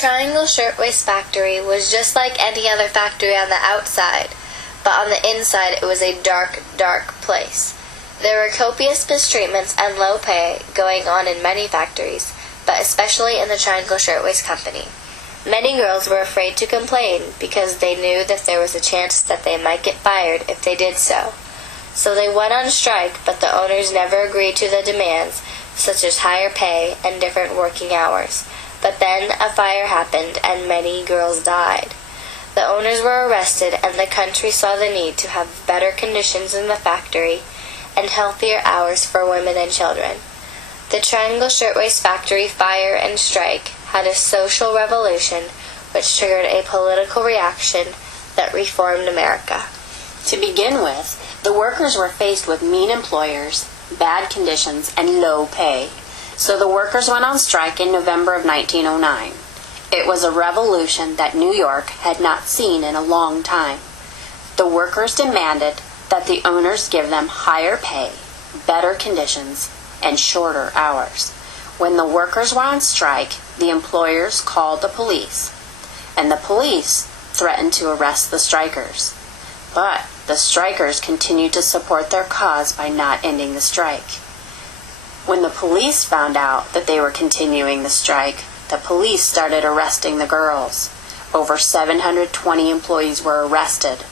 Triangle Shirtwaist factory was just like any other factory on the outside, but on the inside it was a dark, dark place. There were copious mistreatments and low pay going on in many factories, but especially in the Triangle Shirtwaist Company. Many girls were afraid to complain because they knew that there was a chance that they might get fired if they did so. So they went on strike, but the owners never agreed to the demands, such as higher pay and different working hours. But then a fire happened and many girls died. The owners were arrested and the country saw the need to have better conditions in the factory and healthier hours for women and children. The Triangle Shirtwaist Factory fire and strike had a social revolution which triggered a political reaction that reformed America. To begin with, the workers were faced with mean employers, bad conditions, and low pay. So the workers went on strike in November of 1909. It was a revolution that New York had not seen in a long time. The workers demanded that the owners give them higher pay, better conditions, and shorter hours. When the workers were on strike, the employers called the police, and the police threatened to arrest the strikers. But the strikers continued to support their cause by not ending the strike. When the police found out that they were continuing the strike, the police started arresting the girls. Over 720 employees were arrested.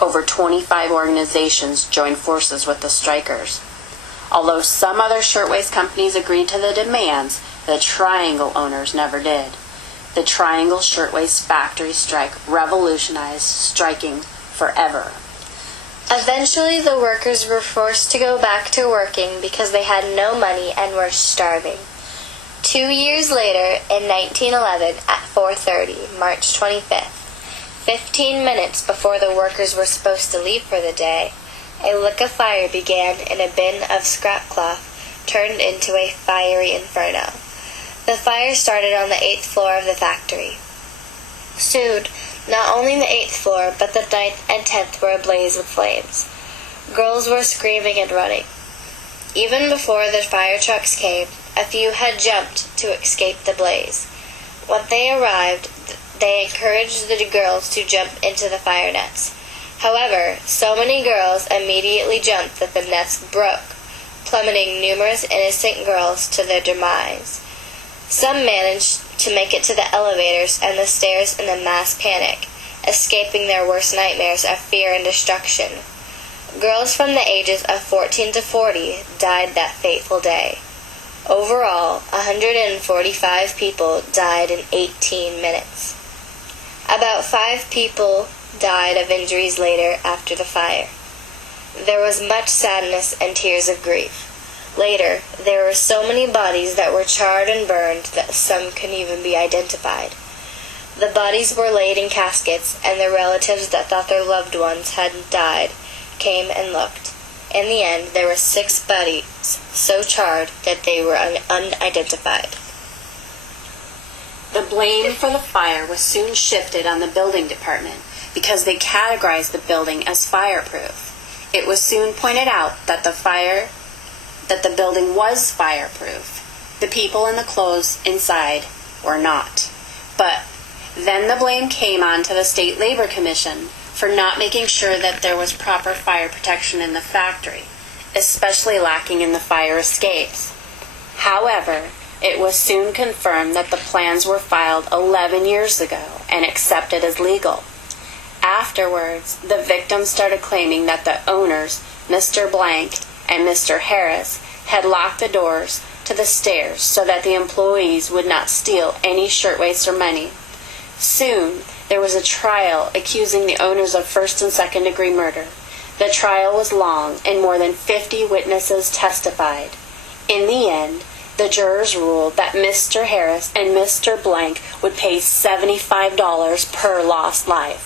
Over 25 organizations joined forces with the strikers. Although some other shirtwaist companies agreed to the demands, the Triangle owners never did. The Triangle Shirtwaist Factory strike revolutionized striking forever. Eventually, the workers were forced to go back to working because they had no money and were starving. 2 years later, in 1911, at 4:30, March 25th, 15 minutes before the workers were supposed to leave for the day, a lick of fire began in a bin of scrap cloth turned into a fiery inferno. The fire started on the 8th floor of the factory. Soon, not only the 8th floor, but the 9th and 10th were ablaze with flames. Girls were screaming and running. Even before the fire trucks came, a few had jumped to escape the blaze. When they arrived, they encouraged the girls to jump into the fire nets. However, so many girls immediately jumped that the nets broke, plummeting numerous innocent girls to their demise. Some managed to make it to the elevators and the stairs in a mass panic, escaping their worst nightmares of fear and destruction. Girls from the ages of 14 to 40 died that fateful day. Overall, 145 people died in 18 minutes. About 5 people died of injuries later after the fire. There was much sadness and tears of grief. Later, there were so many bodies that were charred and burned that some couldn't even be identified. The bodies were laid in caskets, and the relatives that thought their loved ones had died came and looked. In the end, there were 6 bodies so charred that they were unidentified. The blame for the fire was soon shifted on the building department because they categorized the building as fireproof. It was soon pointed out that the building was fireproof. The people and the clothes inside were not. But then the blame came on to the State Labor Commission for not making sure that there was proper fire protection in the factory, especially lacking in the fire escapes. However, it was soon confirmed that the plans were filed 11 years ago and accepted as legal. Afterwards, the victims started claiming that the owners, Mr. Blank and Mr. Harris, had locked the doors to the stairs so that the employees would not steal any shirtwaists or money. Soon, there was a trial accusing the owners of first and second degree murder. The trial was long, and more than 50 witnesses testified. In the end, the jurors ruled that Mr. Harris and Mr. Blank would pay $75 per lost life.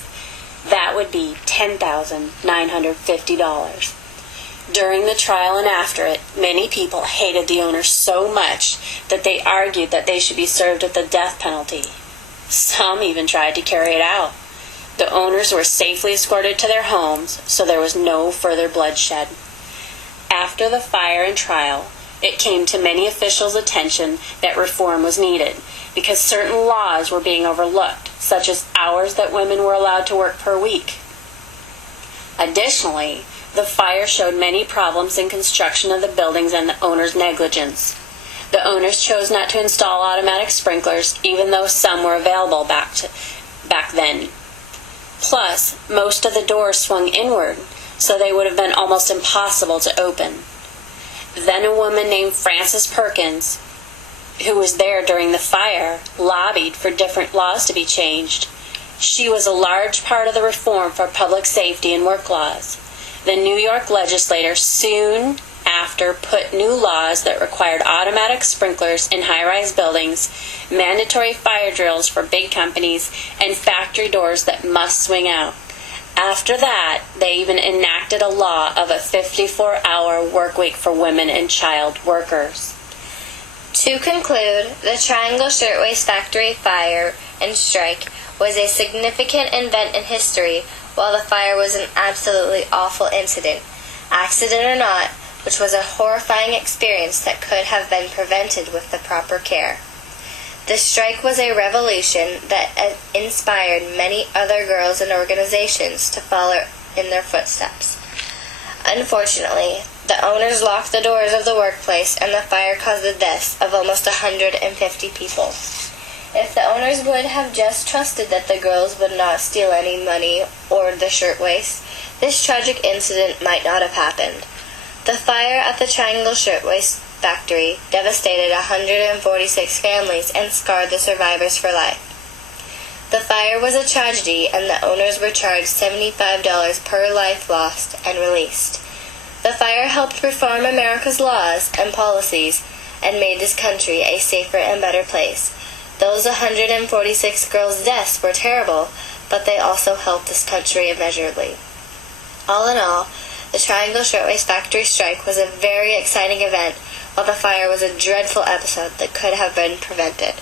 That would be $10,950. During the trial and after it, many people hated the owners so much that they argued that they should be served with the death penalty. Some even tried to carry it out. The owners were safely escorted to their homes, so there was no further bloodshed. After the fire and trial, it came to many officials' attention that reform was needed because certain laws were being overlooked, such as hours that women were allowed to work per week. Additionally, the fire showed many problems in construction of the buildings and the owners' negligence. The owners chose not to install automatic sprinklers, even though some were available back then. Plus, most of the doors swung inward, so they would have been almost impossible to open. Then a woman named Frances Perkins, who was there during the fire, lobbied for different laws to be changed. She was a large part of the reform for public safety and work laws. The New York legislature soon after put new laws that required automatic sprinklers in high-rise buildings, mandatory fire drills for big companies, and factory doors that must swing out. After that, they even enacted a law of a 54-hour work week for women and child workers. To conclude, the Triangle Shirtwaist Factory fire and strike was a significant event in history, while the fire was an absolutely awful incident, accident or not, which was a horrifying experience that could have been prevented with the proper care. The strike was a revolution that inspired many other girls and organizations to follow in their footsteps. Unfortunately, the owners locked the doors of the workplace and the fire caused the deaths of almost 150 people. If the owners would have just trusted that the girls would not steal any money or the shirtwaist, this tragic incident might not have happened. The fire at the Triangle Shirtwaist Factory devastated 146 families and scarred the survivors for life. The fire was a tragedy and the owners were charged $75 per life lost and released. The fire helped reform America's laws and policies and made this country a safer and better place. Those 146 girls' deaths were terrible, but they also helped this country immeasurably. All in all, the Triangle Shirtwaist Factory strike was a very exciting event, while the fire was a dreadful episode that could have been prevented.